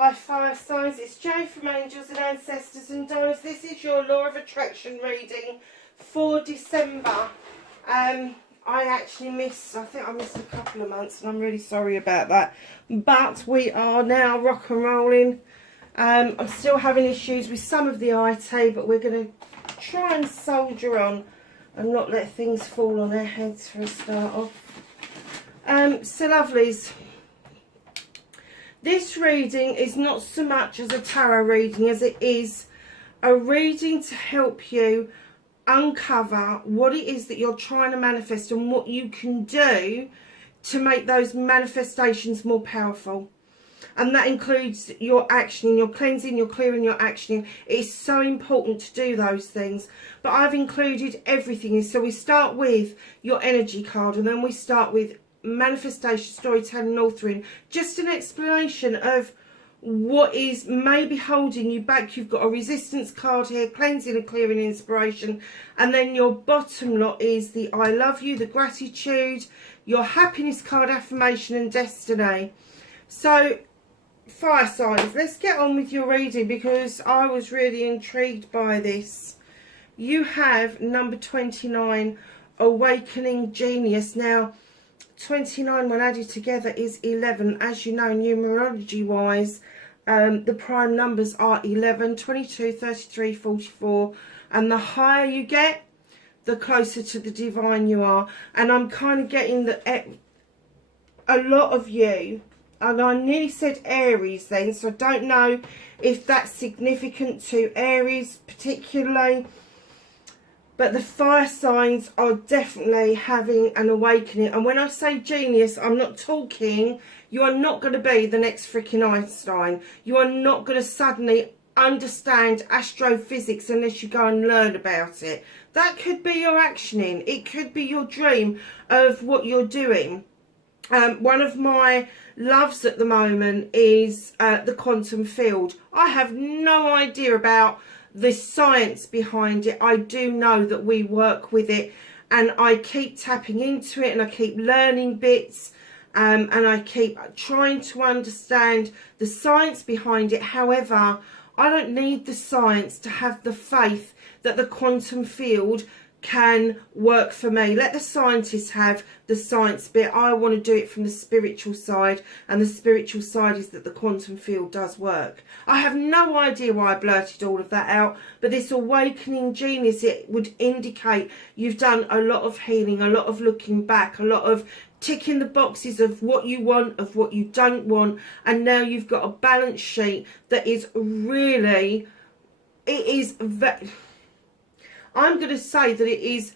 Hi fire signs, it's Jo from Angels and Ancestors and Diaries. This is your Law of Attraction reading for December. I actually missed, I think I missed a couple of months and I'm really sorry about that. But we are now rock and rolling. I'm still having issues with some of the IT, but we're going to try and soldier on and not let things fall on our heads for a start off. So lovelies. This reading is not so much as a tarot reading as it is a reading to help you uncover what it is that you're trying to manifest and what you can do to make those manifestations more powerful. And that includes your actioning, your cleansing, your clearing, your actioning. It is so important to do those things. But I've included everything. So we start with your energy card and then we start with manifestation, storytelling, authoring. Just an explanation of what is maybe holding you back. You've got a resistance card here, cleansing and clearing, inspiration, and then your bottom lot is the I love you, the gratitude, your happiness card, affirmation and destiny. So fire signs, let's get on with your reading because I was really intrigued by this. You have number 29, awakening genius. Now 29 when added together is 11. As you know, numerology wise, the prime numbers are 11, 22, 33, 44, and the higher you get, the closer to the divine you are. And I'm kind of getting that a lot of you, and I nearly said Aries then, so I don't know if that's significant to Aries particularly. But the fire signs are definitely having an awakening. And when I say genius, I'm not talking, you are not going to be the next freaking Einstein. You are not going to suddenly understand astrophysics unless you go and learn about it. That could be your actioning. It could be your dream of what you're doing. One of my loves at the moment is the quantum field. I have no idea about the science behind it. I do know that we work with it and I keep tapping into it and I keep learning bits and I keep trying to understand the science behind it. However, I don't need the science to have the faith that the quantum field can work for me. Let the scientists have the science bit. I want to do it from the spiritual side, and the spiritual side is that the quantum field does work. I have no idea why I blurted all of that out, but this awakening genius, it would indicate you've done a lot of healing, a lot of looking back, a lot of ticking the boxes of what you want, of what you don't want, and now you've got a balance sheet that is really, it is very, I'm going to say that it is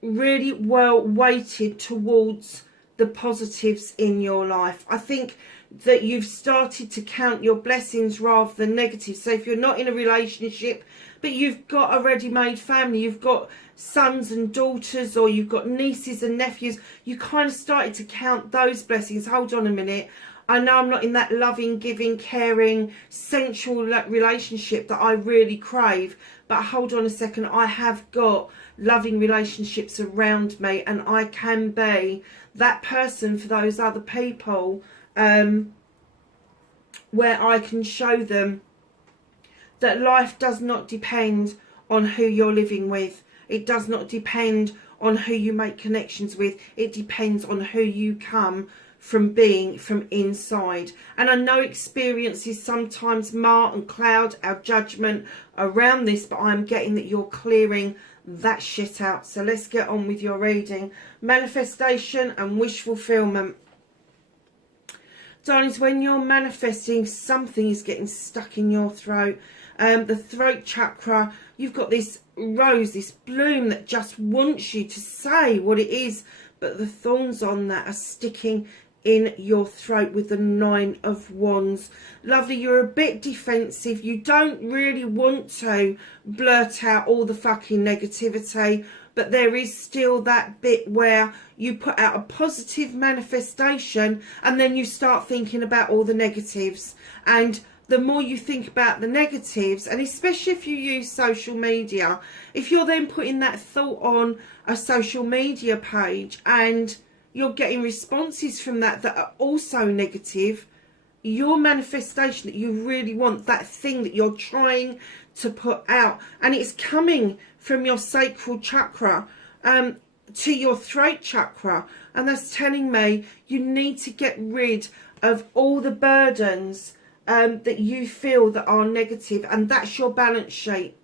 really well weighted towards the positives in your life. I think that you've started to count your blessings rather than negatives. So if you're not in a relationship, but you've got a ready-made family, you've got sons and daughters, or you've got nieces and nephews, you kind of started to count those blessings. Hold on a minute. I know I'm not in that loving, giving, caring, sensual relationship that I really crave. But hold on a second, I have got loving relationships around me and I can be that person for those other people where I can show them that life does not depend on who you're living with. It does not depend on who you make connections with. It depends on who you come from being from inside. And I know experiences sometimes mar and cloud our judgment around this, but I'm getting that you're clearing that shit out. So let's get on with your reading. Manifestation and wish fulfillment. Darlings, when you're manifesting, something is getting stuck in your throat. The throat chakra, you've got this rose, this bloom that just wants you to say what it is, but the thorns on that are sticking in your throat with the 9 of Wands. Lovely, you're a bit defensive. You don't really want to blurt out all the fucking negativity, but there is still that bit where you put out a positive manifestation and then you start thinking about all the negatives. And the more you think about the negatives, and especially if you use social media, if you're then putting that thought on a social media page and you're getting responses from that that are also negative, your manifestation that you really want, that thing that you're trying to put out, and it's coming from your sacral chakra to your throat chakra, and that's telling me you need to get rid of all the burdens that you feel that are negative, and that's your balance sheet.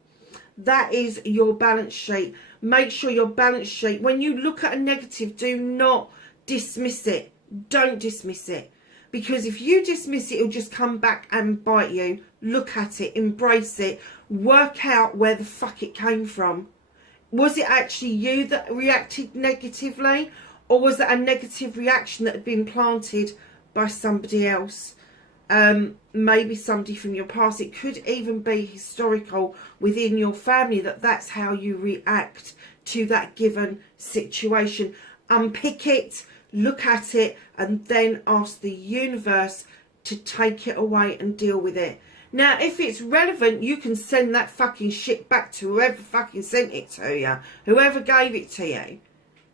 That is your balance sheet. Make sure your balance sheet, when you look at a negative, do not dismiss it. Don't dismiss it. Because if you dismiss it, it'll just come back and bite you. Look at it, embrace it, work out where the fuck it came from. Was it actually you that reacted negatively? Or was it a negative reaction that had been planted by somebody else? Maybe somebody from your past. It could even be historical within your family, that's how you react to that given situation. Unpick it, look at it, and then ask the universe to take it away and deal with it. Now, if it's relevant, you can send that fucking shit back to whoever fucking sent it to you, whoever gave it to you.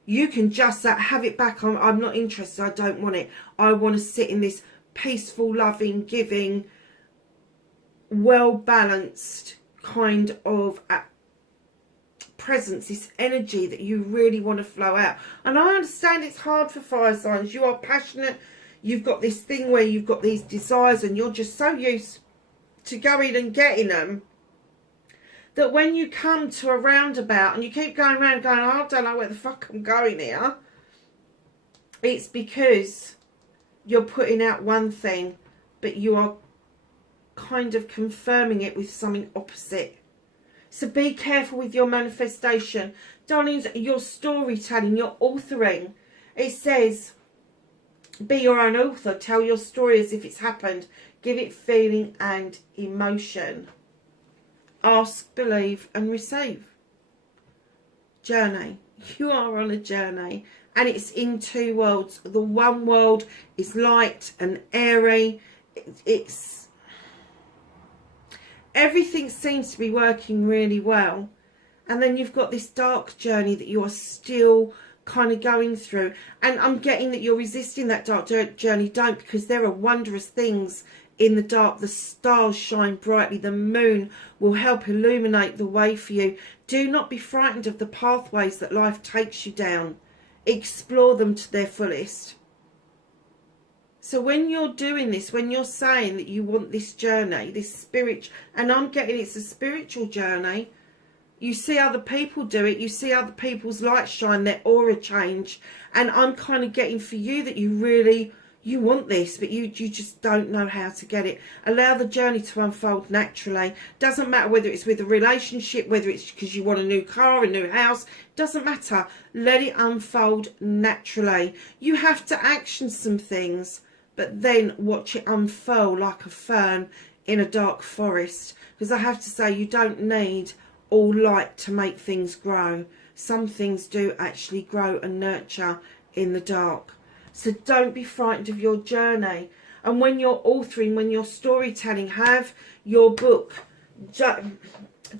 You can just have it back. I'm not interested. I don't want it. I want to sit in this peaceful, loving, giving, well-balanced kind of presence, this energy that you really want to flow out. And I understand it's hard for fire signs. You are passionate. You've got this thing where you've got these desires and you're just so used to going and getting them that when you come to a roundabout and you keep going around going, I don't know where the fuck I'm going here, it's because you're putting out one thing, but you are kind of confirming it with something opposite. So be careful with your manifestation. Darlings, your storytelling, your authoring. It says, be your own author. Tell your story as if it's happened. Give it feeling and emotion. Ask, believe, and receive. Journey. You are on a journey. And it's in two worlds. The one world is light and airy. It's everything seems to be working really well. And then you've got this dark journey that you are still kind of going through. And I'm getting that you're resisting that dark journey. Don't, because there are wondrous things in the dark. The stars shine brightly. The moon will help illuminate the way for you. Do not be frightened of the pathways that life takes you down. Explore them to their fullest. So when you're doing this, when you're saying that you want this journey, this spirit, and I'm getting it's a spiritual journey, you see other people do it, you see other people's light shine, their aura change, and I'm kind of getting for you that you want this, but you just don't know how to get it. Allow the journey to unfold naturally. Doesn't matter whether it's with a relationship, whether it's because you want a new car, a new house, doesn't matter. Let it unfold naturally. You have to action some things, but then watch it unfurl like a fern in a dark forest. Because I have to say, you don't need all light to make things grow. Some things do actually grow and nurture in the dark. So don't be frightened of your journey. And when you're authoring, when you're storytelling, have your book.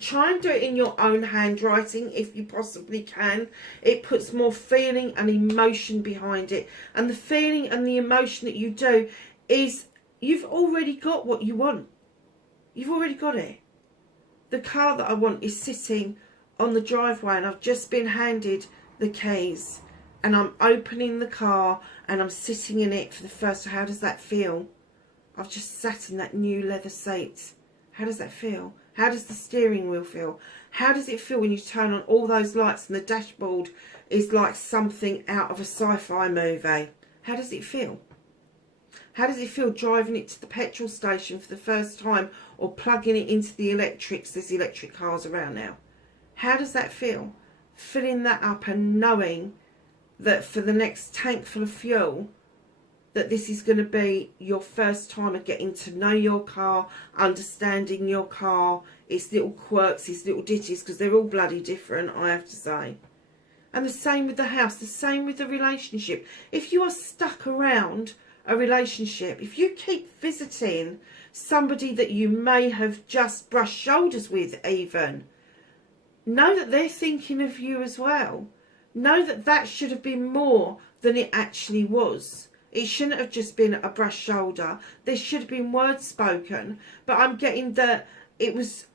Try and do it in your own handwriting if you possibly can. It puts more feeling and emotion behind it. And the feeling and the emotion that you do is you've already got what you want. You've already got it. The car that I want is sitting on the driveway and I've just been handed the keys. And I'm opening the car and I'm sitting in it for the first time. How does that feel? I've just sat in that new leather seat. How does that feel? How does the steering wheel feel? How does it feel when you turn on all those lights and the dashboard is like something out of a sci-fi movie? How does it feel? How does it feel driving it to the petrol station for the first time or plugging it into the electrics? There's electric cars around now. How does that feel? Filling that up and knowing that for the next tank full of fuel, that this is going to be your first time of getting to know your car, understanding your car, its little quirks, its little ditties, because they're all bloody different, I have to say. And the same with the house, the same with the relationship. If you are stuck around a relationship, if you keep visiting somebody that you may have just brushed shoulders with even, know that they're thinking of you as well. Know that that should have been more than it actually was. It shouldn't have just been a brush shoulder. There should have been words spoken. But I'm getting that it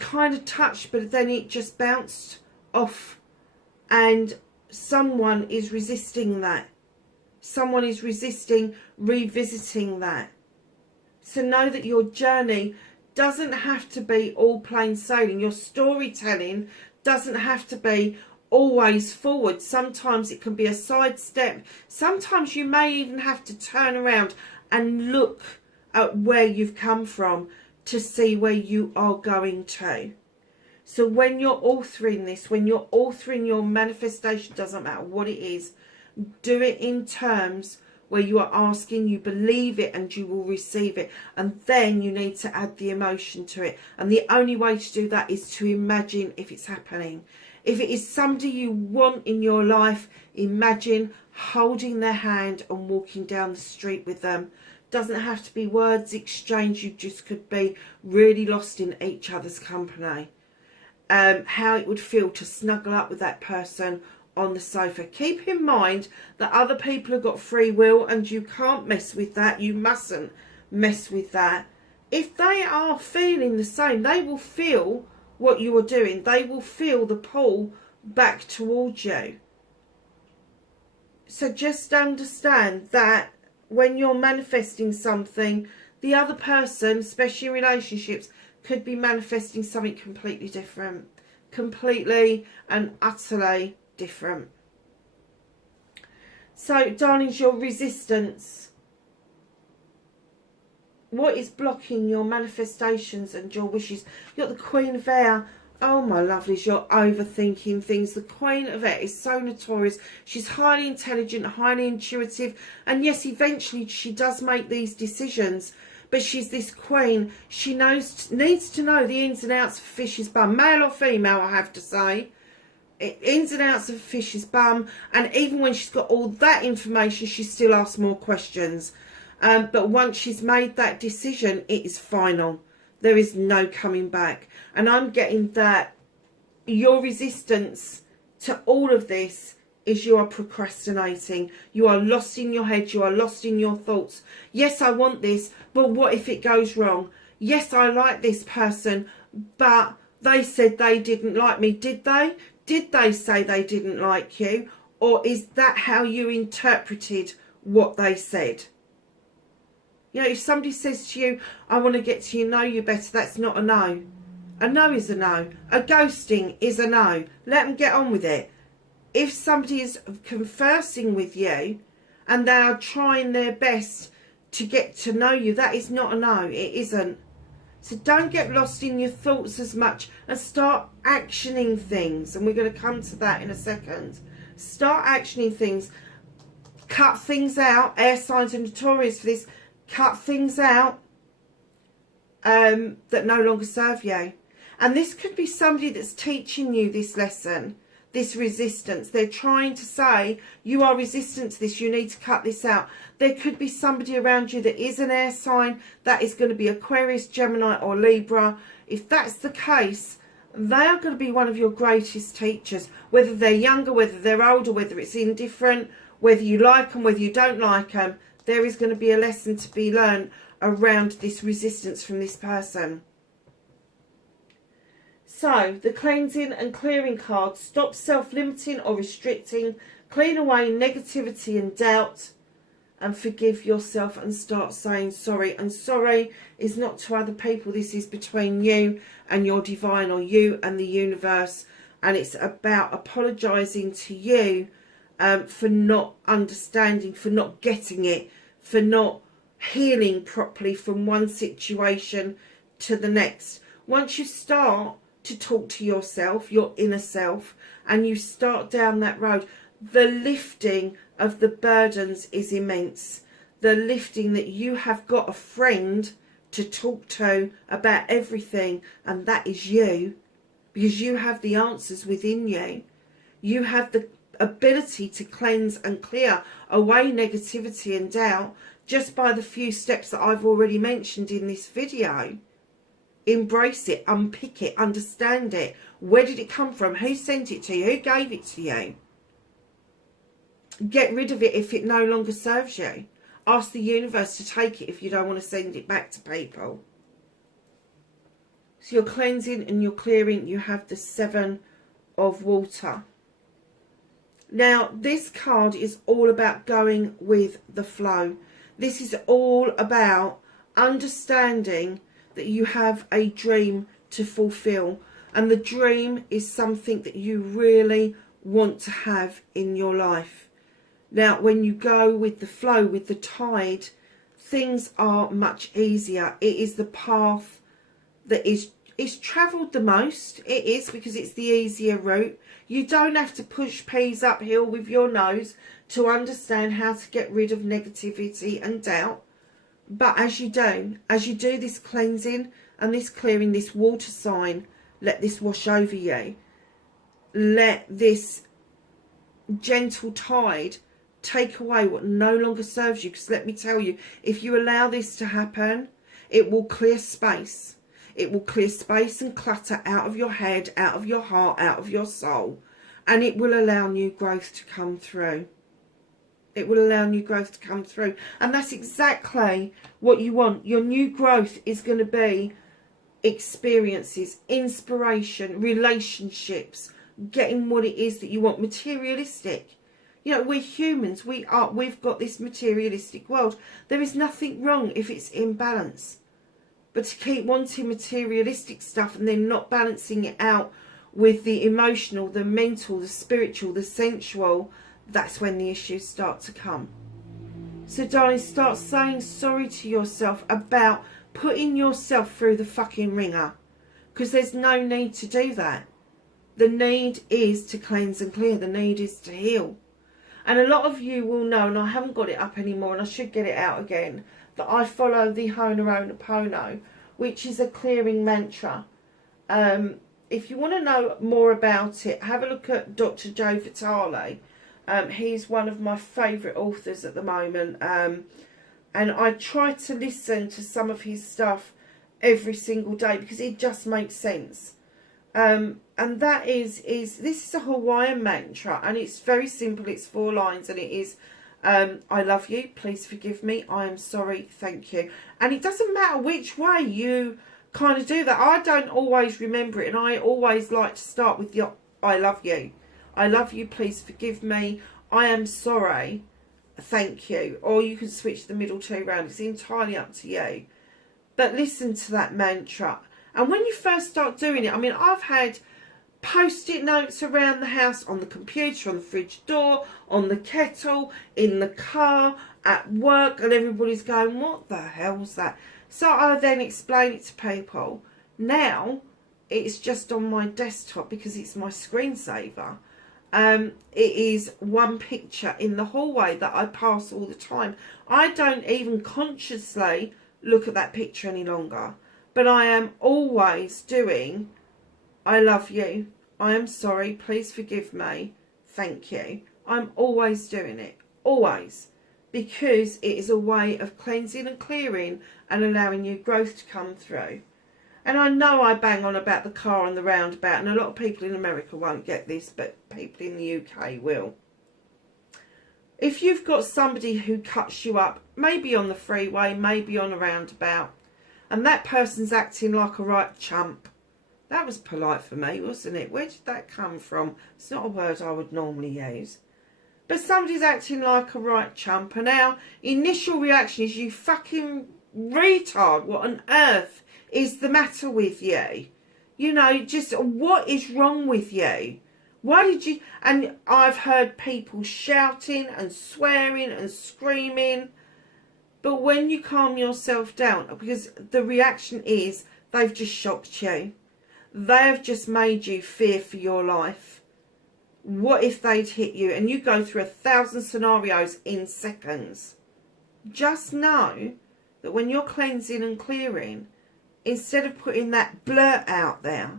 kind of touched, but then it just bounced off. And someone is resisting that. Someone is resisting revisiting that. So know that your journey doesn't have to be all plain sailing. Your storytelling doesn't have to be always forward. Sometimes it can be a sidestep. Sometimes you may even have to turn around and look at where you've come from to see where you are going to. So when you're authoring this, when you're authoring your manifestation, doesn't matter what it is, do it in terms where you are asking, you believe it and you will receive it. And then you need to add the emotion to it. And the only way to do that is to imagine if it's happening. If it is somebody you want in your life, imagine holding their hand and walking down the street with them. Doesn't have to be words exchanged. You just could be really lost in each other's company. How it would feel to snuggle up with that person on the sofa. Keep in mind that other people have got free will and you can't mess with that. You mustn't mess with that. If they are feeling the same, they will feel what you are doing. They will feel the pull back towards you. So just understand that when you're manifesting something, the other person, especially in relationships, could be manifesting something completely different. Completely and utterly different. So, darlings, your resistance. What is blocking your manifestations and your wishes? You've got the Queen of Air. Oh, my lovelies, you're overthinking things. The Queen of Air is so notorious. She's highly intelligent, highly intuitive. And yes, eventually she does make these decisions. But she's this queen. She needs to know the ins and outs of a fish's bum. Male or female, I have to say. Ins and outs of a fish's bum. And even when she's got all that information, she still asks more questions. But once she's made that decision, it is final. There is no coming back. And I'm getting that your resistance to all of this is you are procrastinating. You are lost in your head. You are lost in your thoughts. Yes, I want this, but what if it goes wrong? Yes, I like this person, but they said they didn't like me. Did they? Did they say they didn't like you? Or is that how you interpreted what they said? You know, if somebody says to you, I want to get to know you better, that's not a no. A no is a no. A ghosting is a no. Let them get on with it. If somebody is conversing with you and they are trying their best to get to know you, that is not a no. It isn't. So don't get lost in your thoughts as much and start actioning things. And we're going to come to that in a second. Start actioning things. Cut things out. Air signs are notorious for this. Cut things out that no longer serve you. And this could be somebody that's teaching you this lesson. This resistance. They're trying to say, you are resistant to this, you need to cut this out. There could be somebody around you that is an air sign, that is going to be Aquarius, Gemini or Libra. If that's the case, they are going to be one of your greatest teachers. Whether they're younger, whether they're older, whether it's indifferent, whether you like them, whether you don't like them, there is going to be a lesson to be learned around this resistance from this person. So, the cleansing and clearing card. Stop self-limiting or restricting. Clean away negativity and doubt. And forgive yourself and start saying sorry. And sorry is not to other people. This is between you and your divine, or you and the universe. And it's about apologising to you for not understanding, for not getting it, for not healing properly from one situation to the next. Once you start to talk to yourself, your inner self, and you start down that road, the lifting of the burdens is immense. The lifting that you have got a friend to talk to about everything, and that is you, because you have the answers within you. You have the ability to cleanse and clear away negativity and doubt just by the few steps that I've already mentioned in this video. Embrace it, unpick it, understand it. Where did it come from? Who sent it to you? Who gave it to you? Get rid of it if it no longer serves you. Ask the universe to take it if you don't want to send it back to people. So you're cleansing and you're clearing. You have the 7 of water. Now, this card is all about going with the flow. This is all about understanding that you have a dream to fulfill. And the dream is something that you really want to have in your life. Now, when you go with the flow, with the tide, things are much easier. It is the path that is travelled the most. It is, because it's the easier route. You don't have to push peas uphill with your nose to understand how to get rid of negativity and doubt. But as you do this cleansing and this clearing, this water sign, let this wash over you. Let this gentle tide take away what no longer serves you. Because let me tell you, if you allow this to happen, it will clear space. It will clear space and clutter out of your head, out of your heart, out of your soul. And it will allow new growth to come through. It will allow new growth to come through. And that's exactly what you want. Your new growth is going to be experiences, inspiration, relationships, getting what it is that you want, materialistic. You know, we're humans. We've got this materialistic world. There is nothing wrong if it's in balance. But to keep wanting materialistic stuff and then not balancing it out with the emotional, the mental, the spiritual, the sensual, that's when the issues start to come. So darling, start saying sorry to yourself about putting yourself through the fucking ringer. Because there's no need to do that. The need is to cleanse and clear. The need is to heal. And a lot of you will know, and I haven't got it up anymore, and I should get it out again, that I follow the Ho'oponopono, which is a clearing mantra. If you want to know more about it, have a look at Dr. Joe Vitale. He's one of my favourite authors at the moment. And I try to listen to some of his stuff every single day because it just makes sense. And that is this is a Hawaiian mantra, and it's very simple. It's 4 lines, and it is, I love you, please forgive me, I am sorry, thank you. And it doesn't matter which way you kind of do that. I don't always remember it, and I always like to start with the I love you. I love you, please forgive me, I am sorry, thank you. Or you can switch the middle 2 round. It's entirely up to you. But listen to that mantra. And when you first start doing it, I mean, I've had post-it notes around the house, on the computer, on the fridge door, on the kettle, in the car, at work, and everybody's going, what the hell's that? So I then explain it to people. Now, it's just on my desktop because it's my screensaver. It is one picture in the hallway that I pass all the time. I don't even consciously look at that picture any longer. But I am always doing, I love you, I am sorry, please forgive me, thank you. I'm always doing it, always. Because it is a way of cleansing and clearing and allowing new growth to come through. And I know I bang on about the car and the roundabout, and a lot of people in America won't get this, but people in the UK will. If you've got somebody who cuts you up, maybe on the freeway, maybe on a roundabout, and that person's acting like a right chump. That was polite for me, wasn't it? Where did that come from? It's not a word I would normally use. But somebody's acting like a right chump, and our initial reaction is, you fucking retard, what on earth is the matter with you? You know, just what is wrong with you? Why did you... And I've heard people shouting and swearing and screaming. But when you calm yourself down, because the reaction is they've just shocked you. They have just made you fear for your life. What if they'd hit you? And you go through 1,000 scenarios in seconds. Just know that when you're cleansing and clearing, instead of putting that blurt out there,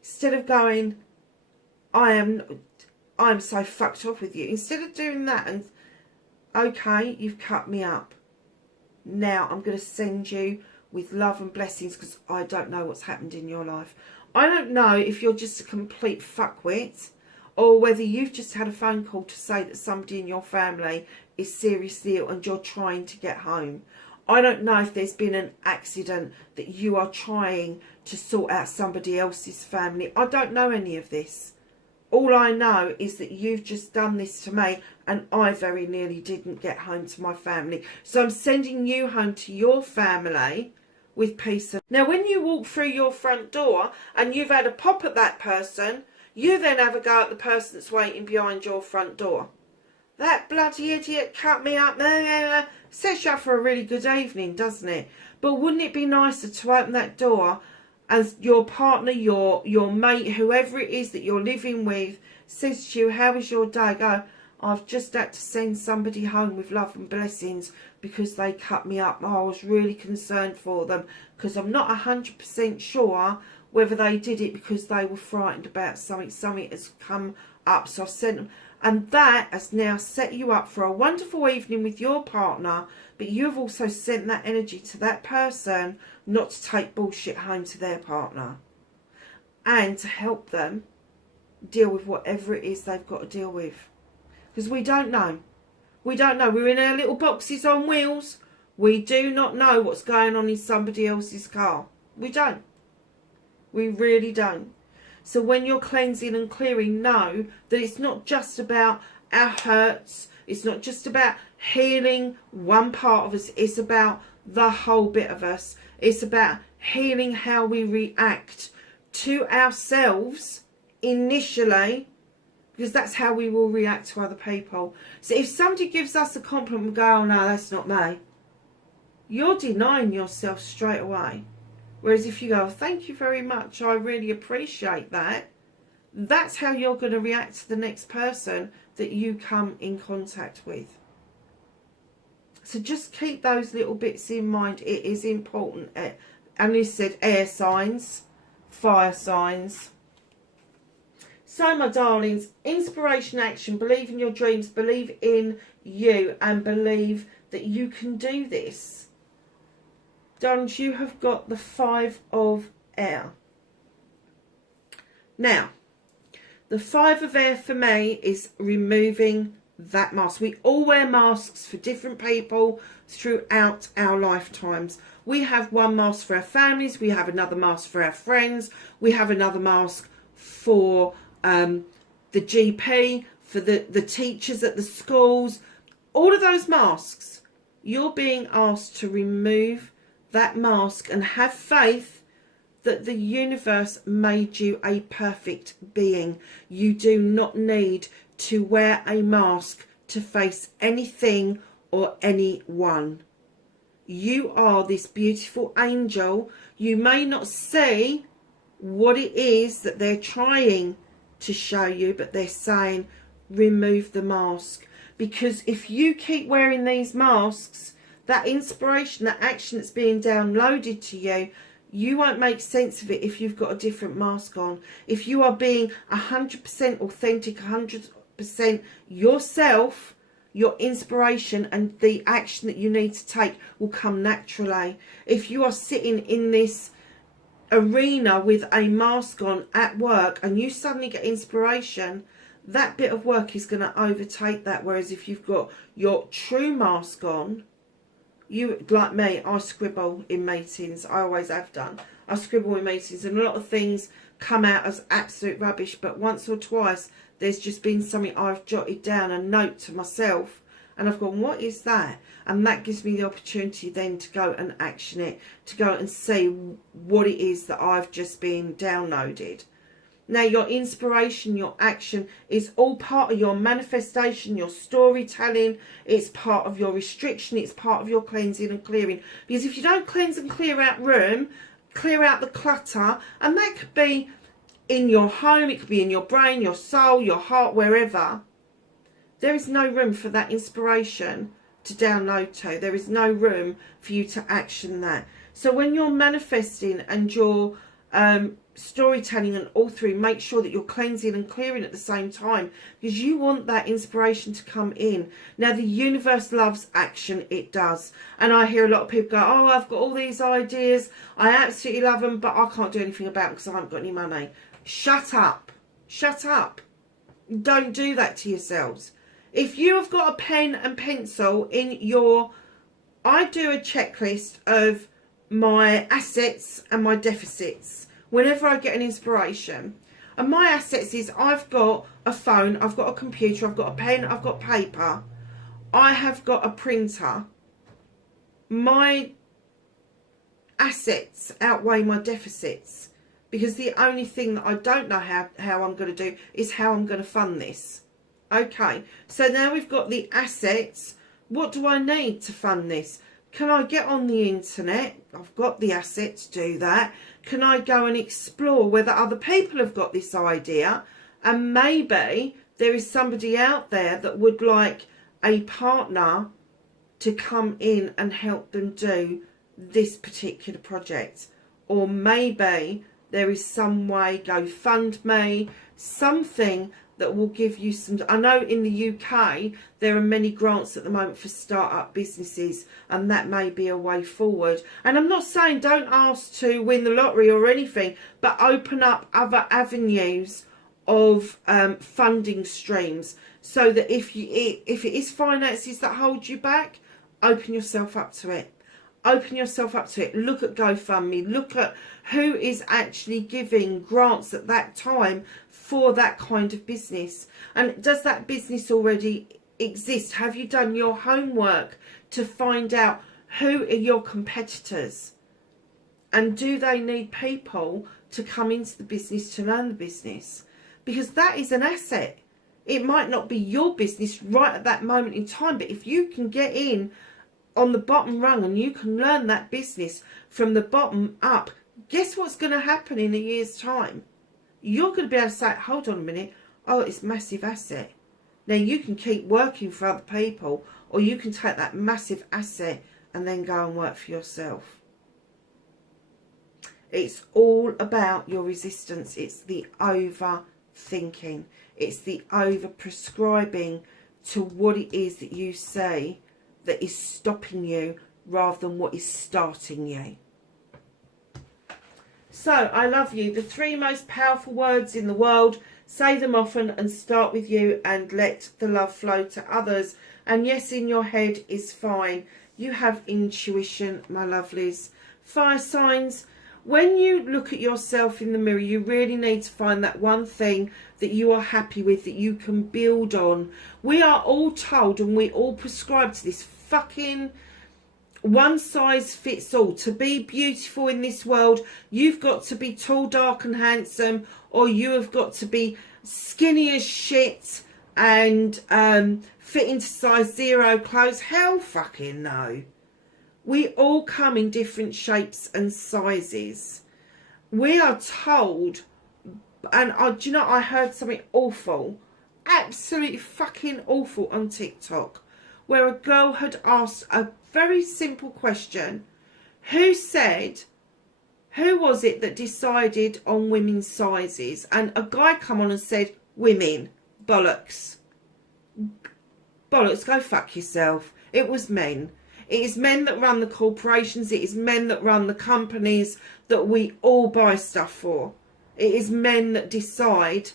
instead of going, I'm so fucked off with you, instead of doing that and, okay, you've cut me up. Now I'm going to send you with love and blessings, because I don't know what's happened in your life. I don't know if you're just a complete fuckwit. or whether you've just had a phone call to say that somebody in your family is seriously ill and you're trying to get home. I don't know if there's been an accident that you are trying to sort out somebody else's family. I don't know any of this. All I know is that you've just done this to me, and I very nearly didn't get home to my family. So I'm sending you home to your family with peace. Now, when you walk through your front door and you've had a pop at that person, you then have a go at the person that's waiting behind your front door. That bloody idiot cut me up. Sets you up for a really good evening, doesn't it? But wouldn't it be nicer to open that door and your partner, your mate, whoever it is that you're living with, says to you, how was your day? Go, I've just had to send somebody home with love and blessings because they cut me up. I was really concerned for them because I'm not 100% sure whether they did it because they were frightened about something. Something has come up, so I've sent them. And that has now set you up for a wonderful evening with your partner, but you've also sent that energy to that person not to take bullshit home to their partner and to help them deal with whatever it is they've got to deal with. Because we don't know. We don't know. We're in our little boxes on wheels. We do not know what's going on in somebody else's car. We don't. We really don't. So when you're cleansing and clearing, know that it's not just about our hurts. It's not just about healing one part of us. It's about the whole bit of us. It's about healing how we react to ourselves initially, because that's how we will react to other people. So if somebody gives us a compliment and go, oh no, that's not me, you're denying yourself straight away. Whereas if you go, thank you very much, I really appreciate that, that's how you're going to react to the next person that you come in contact with. So just keep those little bits in mind. It is important. And you said air signs, fire signs. So my darlings, inspiration, action, believe in your dreams, believe in you, and believe that you can do this. Darlings, you have got the 5 of air. Now, the 5 of air for me is removing that mask. We all wear masks for different people throughout our lifetimes. We have one mask for our families. We have another mask for our friends. We have another mask for the GP, for the teachers at the schools. All of those masks, you're being asked to remove that mask and have faith that the universe made you a perfect being. You do not need to wear a mask to face anything or anyone. You are this beautiful angel. You may not see what it is that they're trying to show you, but they're saying remove the mask. Because if you keep wearing these masks, that inspiration, that action that's being downloaded to you, you won't make sense of it if you've got a different mask on. If you are being 100% authentic, 100% yourself, your inspiration and the action that you need to take will come naturally. If you are sitting in this arena with a mask on at work and you suddenly get inspiration, that bit of work is going to overtake that. Whereas if you've got your true mask on, you, like me, I scribble in meetings. I always have done. I scribble in meetings and a lot of things come out as absolute rubbish, but once or twice there's just been something I've jotted down, a note to myself, and I've gone, what is that? And that gives me the opportunity then to go and action it, to go and see what it is that I've just been downloaded. Now, your inspiration, your action is all part of your manifestation, your storytelling. It's part of your restriction. It's part of your cleansing and clearing. Because if you don't cleanse and clear out room, clear out the clutter, and that could be in your home, it could be in your brain, your soul, your heart, wherever, there is no room for that inspiration to download to. There is no room for you to action that. So when you're manifesting and you're storytelling and authoring, make sure that you're cleansing and clearing at the same time, because you want that inspiration to come in. Now, the universe loves action. It does. And I hear a lot of people go, oh, I've got all these ideas, I absolutely love them, but I can't do anything about them because I haven't got any money. Shut up. Shut up. Don't do that to yourselves. If you have got a pen and pencil in your... I do a checklist of my assets and my deficits whenever I get an inspiration. And my assets is I've got a phone, I've got a computer, I've got a pen, I've got paper, I have got a printer. My assets outweigh my deficits, because the only thing that I don't know how I'm going to do is how I'm going to fund this. Okay, so now we've got the assets. What do I need to fund this? Can I get on the internet? I've got the asset to do that. Can I go and explore whether other people have got this idea? And maybe there is somebody out there that would like a partner to come in and help them do this particular project. Or maybe there is some way, GoFundMe, something that will give you some... I know in the UK there are many grants at the moment for start-up businesses, and that may be a way forward. And I'm not saying don't ask to win the lottery or anything, but open up other avenues of funding streams, so that if it is finances that hold you back, open yourself up to it. Open yourself up to it. Look at GoFundMe. Look at who is actually giving grants at that time for that kind of business. And does that business already exist? Have you done your homework to find out who are your competitors? And do they need people to come into the business to learn the business? Because that is an asset. It might not be your business right at that moment in time, but if you can get in on the bottom rung and you can learn that business from the bottom up, guess what's going to happen in a year's time? You're going to be able to say, hold on a minute, oh, it's a massive asset. Now you can keep working for other people, or you can take that massive asset and then go and work for yourself. It's all about your resistance. It's the overthinking. It's the over prescribing to what it is that you say that is stopping you, rather than what is starting you. So, I love you. The 3 most powerful words in the world. Say them often and start with you, and let the love flow to others. And yes, in your head is fine. You have intuition, my lovelies. Fire signs. When you look at yourself in the mirror, you really need to find that one thing that you are happy with, that you can build on. We are all told, and we all prescribe to this fucking one size fits all. To be beautiful in this world, you've got to be tall, dark and handsome, or you have got to be skinny as shit and fit into size 0 clothes. Hell fucking no. We all come in different shapes and sizes. We are told, and do you know, I heard something awful, absolutely fucking awful on TikTok, where a girl had asked a very simple question. Who was it that decided on women's sizes? And a guy come on and said, women. Bollocks. Bollocks, go fuck yourself. It was men. It is men that run the corporations. It is men that run the companies that we all buy stuff for. It is men that decide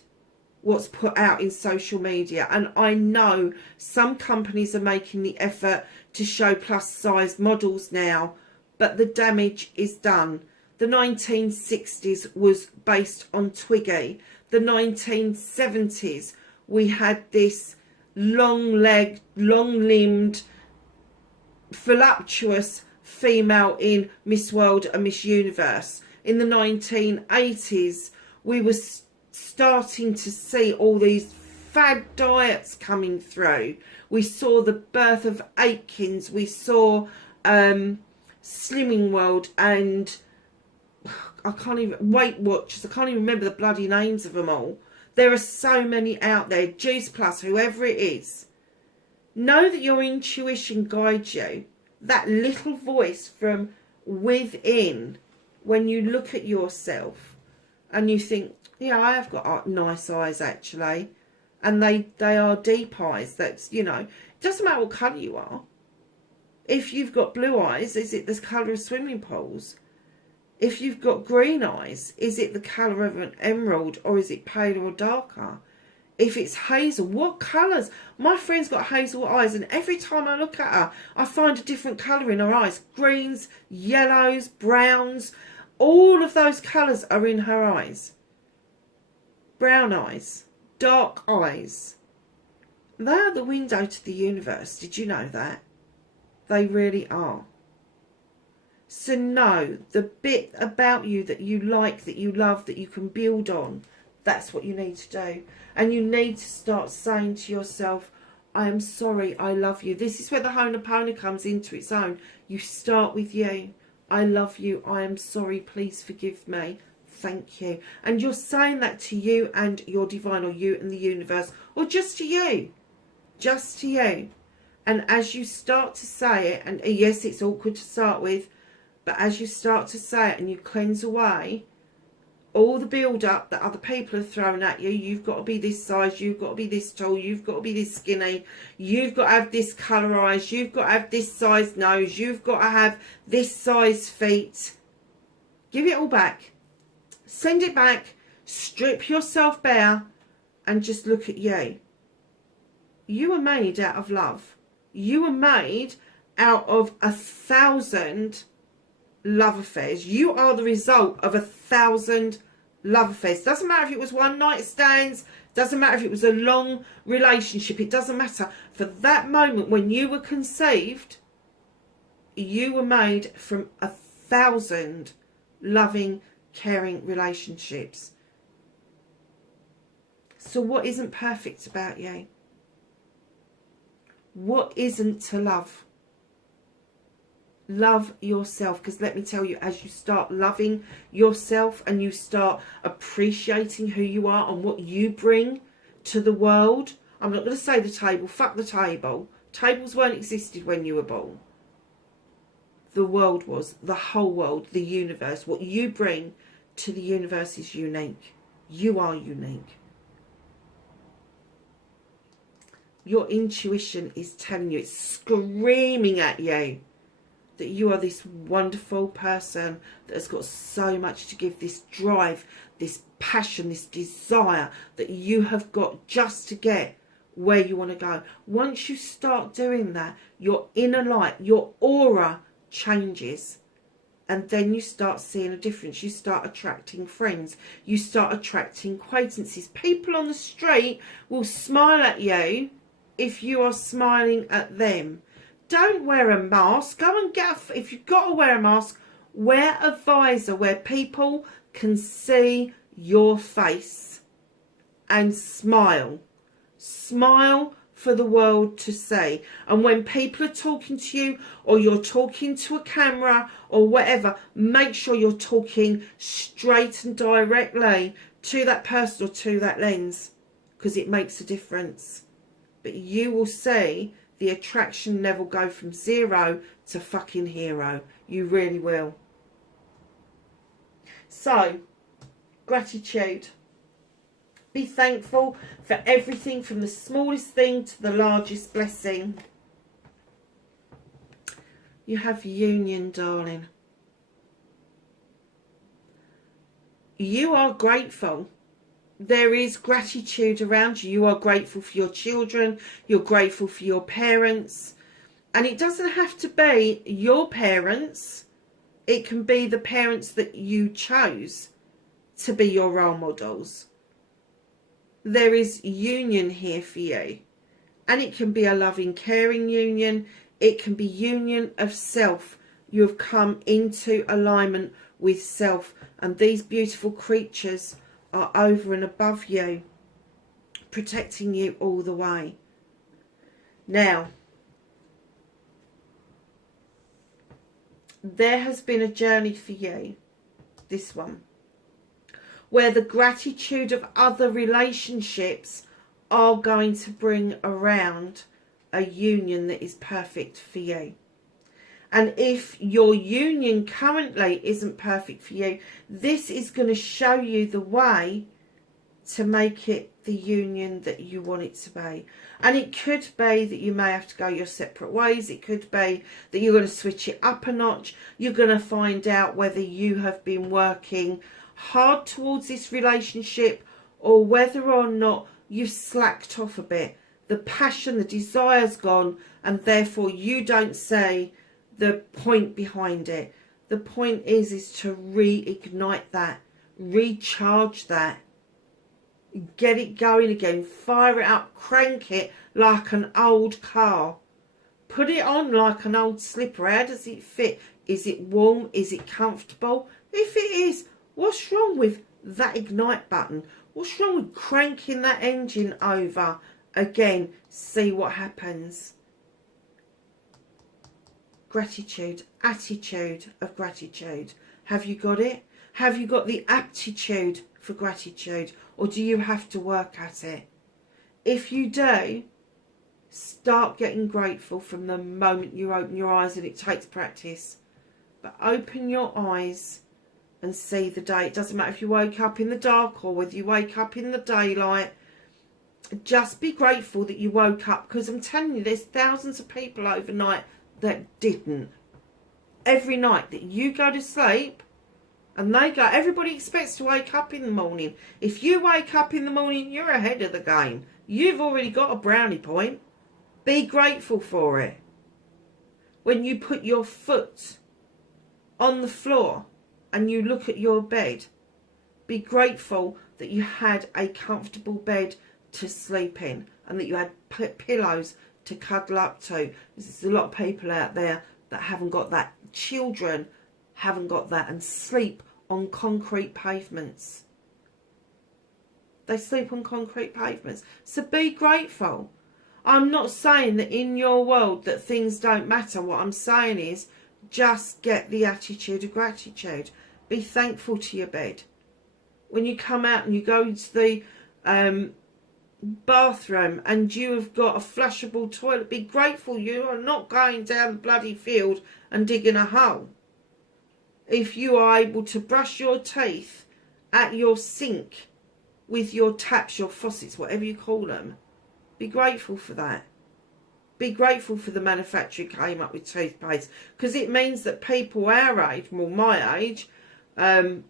what's put out in social media. And I know some companies are making the effort to show plus size models now, but the damage is done. The 1960s was based on Twiggy. The 1970s, we had this long-legged, long-limbed, voluptuous female in Miss World and Miss Universe. In the 1980s, we were starting to see all these fad diets coming through. We saw the birth of Atkins. We saw Slimming World and I can't even, Weight Watchers. I can't even remember the bloody names of them all. There are so many out there. Juice Plus, whoever it is. Know that your intuition guides you. That little voice from within, when you look at yourself and you think, yeah, I have got nice eyes actually. And they are deep eyes. That's, you know, it doesn't matter what colour you are. If you've got blue eyes, is it the colour of swimming pools? If you've got green eyes, is it the colour of an emerald, or is it paler or darker? If it's hazel, what colours? My friend's got hazel eyes, and every time I look at her, I find a different colour in her eyes. Greens, yellows, browns, all of those colours are in her eyes. Brown eyes, dark eyes. They are the window to the universe. Did you know that? They really are. So know the bit about you that you like, that you love, that you can build on. That's what you need to do. And you need to start saying to yourself, I am sorry, I love you. This is where the Ho'oponopono comes into its own. You start with you. I love you. I am sorry. Please forgive me. Thank you. And you're saying that to you and your divine, or you and the universe, or just to you. Just to you. And as you start to say it, and yes, it's awkward to start with, but as you start to say it and you cleanse away all the build-up that other people have thrown at you, you've got to be this size, you've got to be this tall, you've got to be this skinny, you've got to have this colour eyes, you've got to have this size nose, you've got to have this size feet. Give it all back. Send it back. Strip yourself bare and just look at you. You were made out of love. You were made out of 1,000 love affairs. You are the result of 1,000 love affairs. Doesn't matter if it was one night stands, doesn't matter if it was a long relationship, it doesn't matter. For that moment when you were conceived, you were made from 1,000 loving, caring relationships. So what isn't perfect about you? What isn't to love? Love yourself, because let me tell you, as you start loving yourself and you start appreciating who you are and what you bring to the world, I'm not going to say the table, fuck the table. Tables weren't existed when you were born. The world was, the whole world, the universe. What you bring to the universe is unique. You are unique. Your intuition is telling you, it's screaming at you that you are this wonderful person that has got so much to give, this drive, this passion, this desire that you have got just to get where you want to go. Once you start doing that, your inner light, your aura changes. And then you start seeing a difference. You start attracting friends. You start attracting acquaintances. People on the street will smile at you if you are smiling at them. Don't wear a mask. Go and if you've got to wear a mask, wear a visor where people can see your face. And smile. Smile for the world to see. And when people are talking to you, or you're talking to a camera or whatever, make sure you're talking straight and directly to that person or to that lens, because it makes a difference. But you will see the attraction level go from 0 to fucking hero. You really will. So, gratitude. Be thankful for everything, from the smallest thing to the largest blessing. You have union, darling. You are grateful. There is gratitude around you. You are grateful for your children. You're grateful for your parents. And it doesn't have to be your parents. It can be the parents that you chose to be your role models. There is union here for you. And it can be a loving, caring union. It can be union of self. You have come into alignment with self. And these beautiful creatures are over and above you, protecting you all the way. Now, there has been a journey for you, this one, where the gratitude of other relationships are going to bring around a union that is perfect for you. And if your union currently isn't perfect for you, this is going to show you the way to make it the union that you want it to be. And it could be that you may have to go your separate ways. It could be that you're going to switch it up a notch. You're going to find out whether you have been working hard towards this relationship, or whether or not you've slacked off a bit. The passion, the desire's gone, and therefore you don't see the point behind it. The point is to reignite that, recharge that, get it going again, fire it up, crank it like an old car. Put it on like an old slipper. How does it fit? Is it warm? Is it comfortable? If it is, what's wrong with that ignite button? What's wrong with cranking that engine over again? See what happens. Gratitude, attitude of gratitude. Have you got it? Have you got the aptitude for gratitude? Or do you have to work at it? If you do, start getting grateful from the moment you open your eyes, and it takes practice. But open your eyes and see the day. It doesn't matter if you wake up in the dark or whether you wake up in the daylight. Just be grateful that you woke up, because I'm telling you, there's thousands of people overnight that didn't. Every night that you go to sleep and they go, everybody expects to wake up in the morning. If you wake up in the morning, you're ahead of the game. You've already got a brownie point. Be grateful for it. When you put your foot on the floor and you look at your bed, be grateful that you had a comfortable bed to sleep in and that you had pillows to cuddle up to. There's a lot of people out there that haven't got that. Children haven't got that and sleep on concrete pavements. They sleep on concrete pavements. So be grateful. I'm not saying that in your world that things don't matter. What I'm saying is just get the attitude of gratitude. Be thankful to your bed. When you come out and you go into the bathroom and you have got a flushable toilet, be grateful you are not going down the bloody field and digging a hole. If you are able to brush your teeth at your sink with your taps, your faucets, whatever you call them, be grateful for that. Be grateful for the manufacturer who came up with toothpaste, because it means that people our age, well my age, tail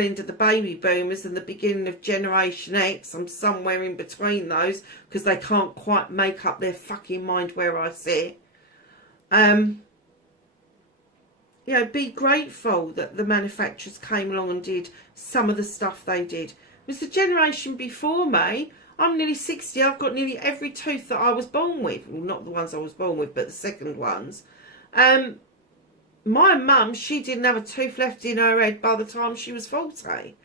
end of the baby boomers and the beginning of Generation X, I'm somewhere in between those because they can't quite make up their fucking mind where I sit. You know, be grateful that the manufacturers came along and did some of the stuff they did. It was the generation before me. I'm nearly 60. I've got nearly every tooth that I was born with. Well, not the ones I was born with, but the second ones. My mum, she didn't have a tooth left in her head by the time she was 40.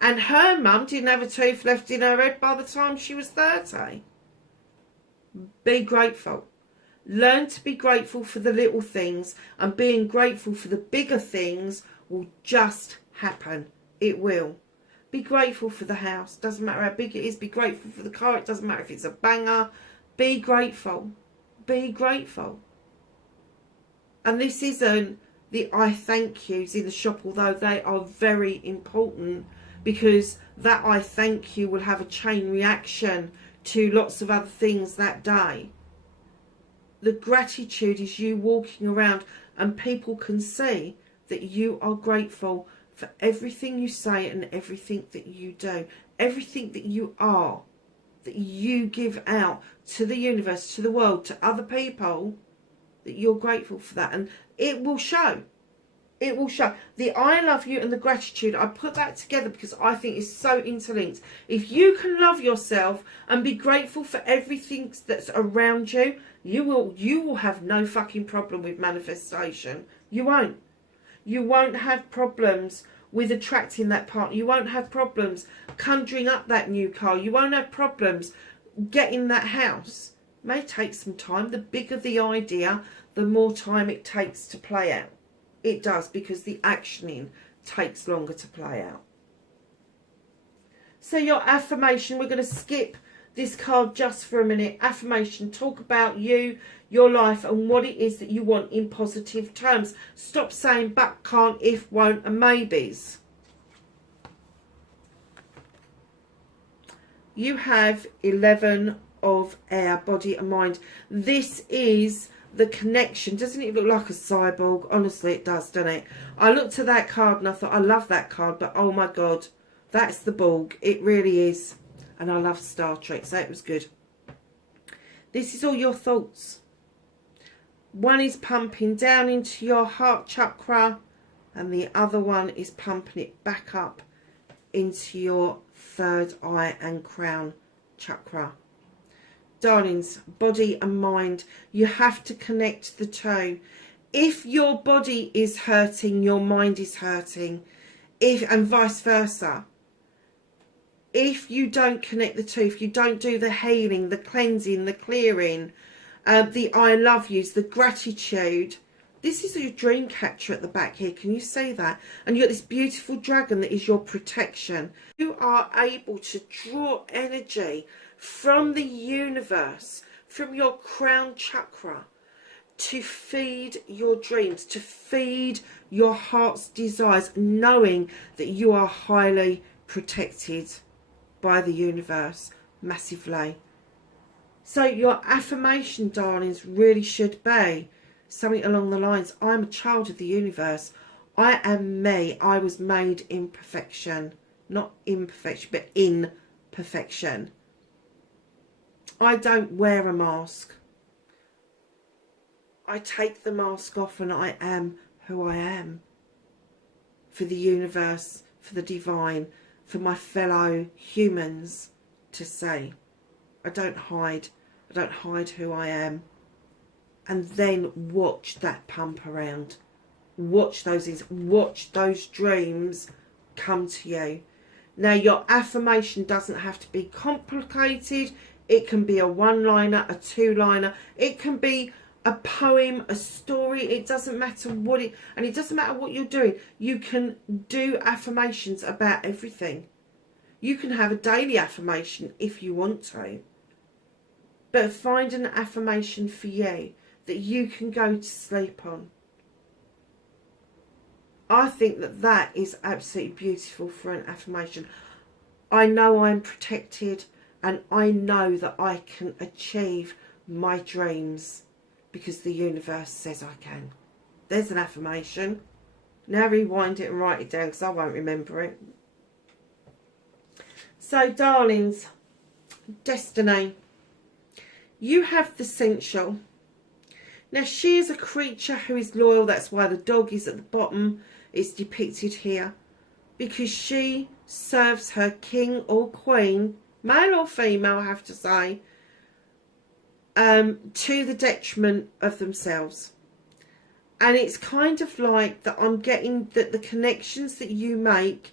And her mum didn't have a tooth left in her head by the time she was 30. Be grateful. Learn to be grateful for the little things, and being grateful for the bigger things will just happen. It will. Be grateful for the house. Doesn't matter how big it is. Be grateful for the car. It doesn't matter if it's a banger. Be grateful. Be grateful. And this isn't the I thank yous in the shop, although they are very important, because that I thank you will have a chain reaction to lots of other things that day. The gratitude is you walking around and people can see that you are grateful for everything you say and everything that you do, everything that you are, that you give out to the universe, to the world, to other people, that you're grateful for that. And it will show. It will show. The I love you and the gratitude, I put that together because I think it's so interlinked. If you can love yourself and be grateful for everything that's around you, you will have no fucking problem with manifestation. You won't. You won't have problems with attracting that partner. You won't have problems conjuring up that new car. You won't have problems getting that house. It may take some time. The bigger the idea, the more time it takes to play out. It does, because the actioning takes longer to play out. So your affirmation, we're going to skip this card just for a minute. Affirmation, talk about you, your life, and what it is that you want in positive terms. Stop saying but, can't, if, won't, and maybes. You have 11 of air, body and mind. This is the connection. Doesn't it look like a cyborg? Honestly, it does, doesn't it? I looked at that card and I thought, I love that card, but oh my God, that's the Borg. It really is. and I love Star Trek, so it was good. This is all your thoughts. One is pumping down into your heart chakra, and the other one is pumping it back up into your third eye and crown chakra. Darlings, body and mind, you have to connect the two. If your body is hurting, your mind is hurting, and vice versa. If you don't connect the two, if you don't do the healing, the cleansing, the clearing, the I love yous, the gratitude. This is your dream catcher at the back here. Can you see that? And you've got this beautiful dragon that is your protection. You are able to draw energy from the universe, from your crown chakra, to feed your dreams, to feed your heart's desires, knowing that you are highly protected by the universe massively. So your affirmation, darlings, really should be something along the lines, I'm a child of the universe. I am me. I was made in perfection. Not imperfection, but in perfection. I don't wear a mask. I take the mask off and I am who I am. For the universe, for the divine, for my fellow humans to see. I don't hide. I don't hide who I am. And then watch that pump around. Watch those things. Watch those dreams come to you. Now, your affirmation doesn't have to be complicated. It can be a one-liner, a two-liner. It can be a poem, a story. It doesn't matter what it... And it doesn't matter what you're doing. You can do affirmations about everything. You can have a daily affirmation if you want to. But find an affirmation for you that you can go to sleep on. I think that that is absolutely beautiful for an affirmation. I know I'm protected and I know that I can achieve my dreams because the universe says I can. There's an affirmation. Now rewind it and write it down because I won't remember it. So, darlings, destiny. You have the essential. Now, she is a creature who is loyal. That's why the dog is at the bottom. It's depicted here. Because she serves her king or queen, male or female, I have to say, to the detriment of themselves. And it's kind of like that I'm getting that the connections that you make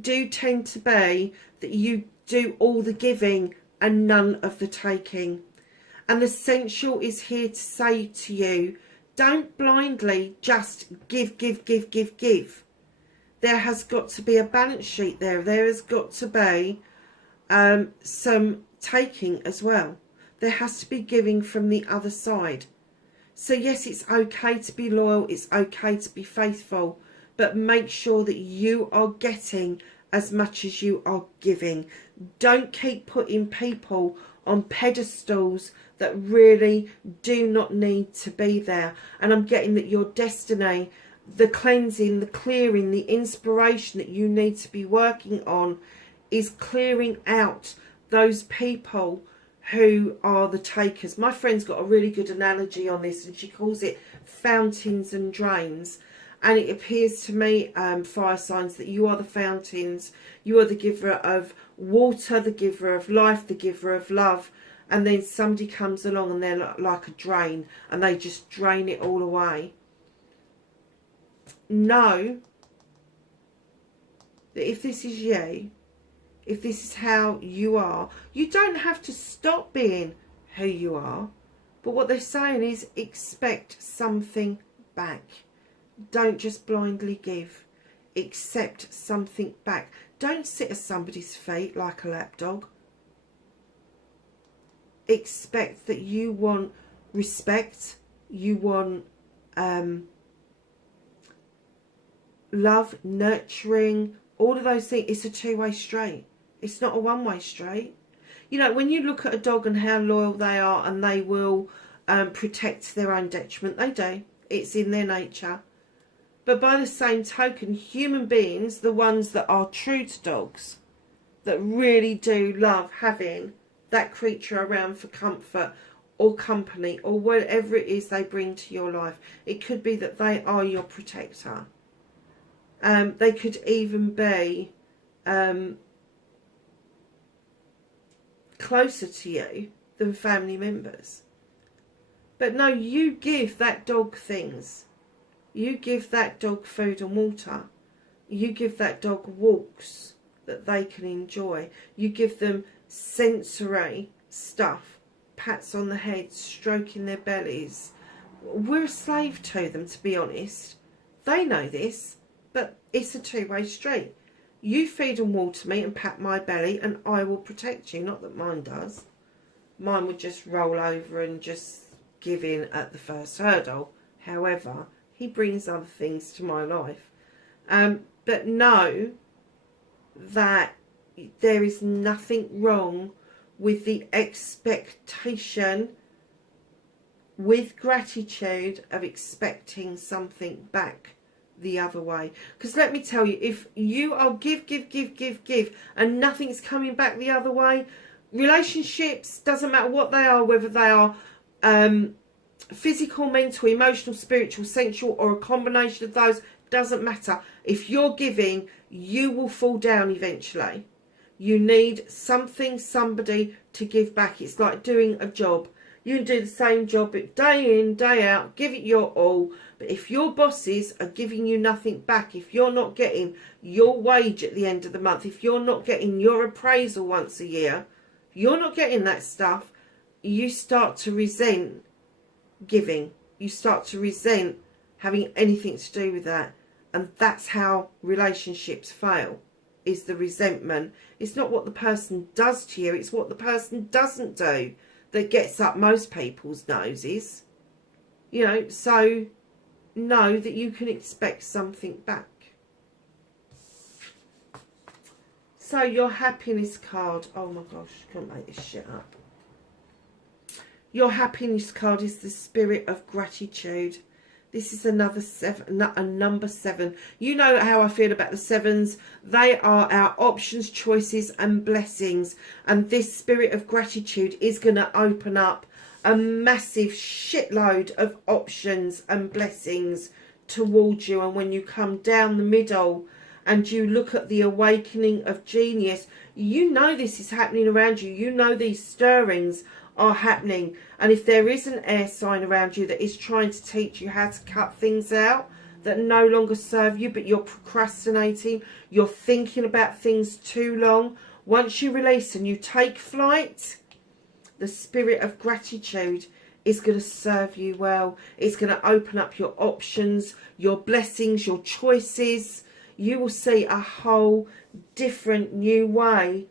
do tend to be that you do all the giving and none of the taking. And the essential is here to say to you, don't blindly just give. There has got to be a balance sheet there. There has got to be some taking as well. There has to be giving from the other side. So yes, it's okay to be loyal. It's okay to be faithful. But make sure that you are getting as much as you are giving. Don't keep putting people on pedestals that really do not need to be there. And I'm getting that your destiny, the cleansing, the clearing, the inspiration that you need to be working on is clearing out those people who are the takers. My friend's got a really good analogy on this and she calls it fountains and drains. And it appears to me, fire signs, that you are the fountains. You are the giver of water, the giver of life, the giver of love. And then somebody comes along and they're like a drain and they just drain it all away. Know that if this is you, if this is how you are, you don't have to stop being who you are. But what they're saying is expect something back. Don't just blindly give. Accept something back. Don't sit at somebody's feet like a lapdog. Expect that you want respect. You want love, nurturing, all of those things. It's a two-way street. It's not a one-way street. You know, when you look at a dog and how loyal they are and they will protect their own detriment, they do. It's in their nature. But by the same token, human beings, the ones that are true to dogs, that really do love having that creature around for comfort or company or whatever it is they bring to your life. It could be that they are your protector. They could even be closer to you than family members. But no, you give that dog things. You give that dog food and water. You give that dog walks that they can enjoy. You give them sensory stuff, pats on the head, stroking their bellies. We're a slave to them, to be honest. They know this, but it's a two-way street. You feed and water me and pat my belly and I will protect you. Not that mine does. Mine would just roll over and just give in at the first hurdle. However, he brings other things to my life. But know that there is nothing wrong with the expectation, with gratitude, of expecting something back the other way. Because let me tell you, if you are give and nothing's coming back the other way, relationships, doesn't matter what they are, whether they are physical, mental, emotional, spiritual, sensual, or a combination of those, doesn't matter. If you're giving, you will fall down eventually. You need something, somebody to give back. It's like doing a job. You can do the same job day in, day out, give it your all. But if your bosses are giving you nothing back, if you're not getting your wage at the end of the month, if you're not getting your appraisal once a year, you're not getting that stuff, you start to resent giving. You start to resent having anything to do with that. And that's how relationships fail, is the resentment. It's not what the person does to you, it's what the person doesn't do that gets up most people's noses. You know, so know that you can expect something back. So your happiness card, oh my gosh, I can't make this shit up. Your happiness card is the spirit of gratitude. This is another seven, a number 7. You know how I feel about the 7s. They are our options, choices and blessings. And this spirit of gratitude is going to open up a massive shitload of options and blessings towards you. And when you come down the middle and you look at the awakening of genius, you know this is happening around you. You know these stirrings are happening. And if there is an air sign around you that is trying to teach you how to cut things out that no longer serve you, but you're procrastinating, you're thinking about things too long, once you release and you take flight, the spirit of gratitude is going to serve you well. It's going to open up your options, your blessings, your choices. You will see a whole different new way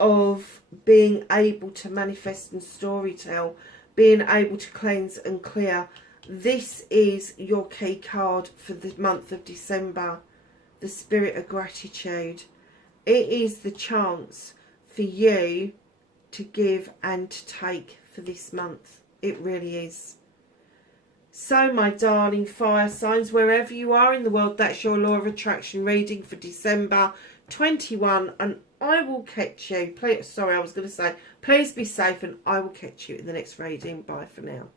of being able to manifest and storytell, being able to cleanse and clear. This is your key card for the month of December, the spirit of gratitude. It is the chance for you to give and to take for this month. It really is. So my darling fire signs, wherever you are in the world, that's your law of attraction reading for December 21, and I will catch you. Please be safe, and I will catch you in the next reading. Bye for now.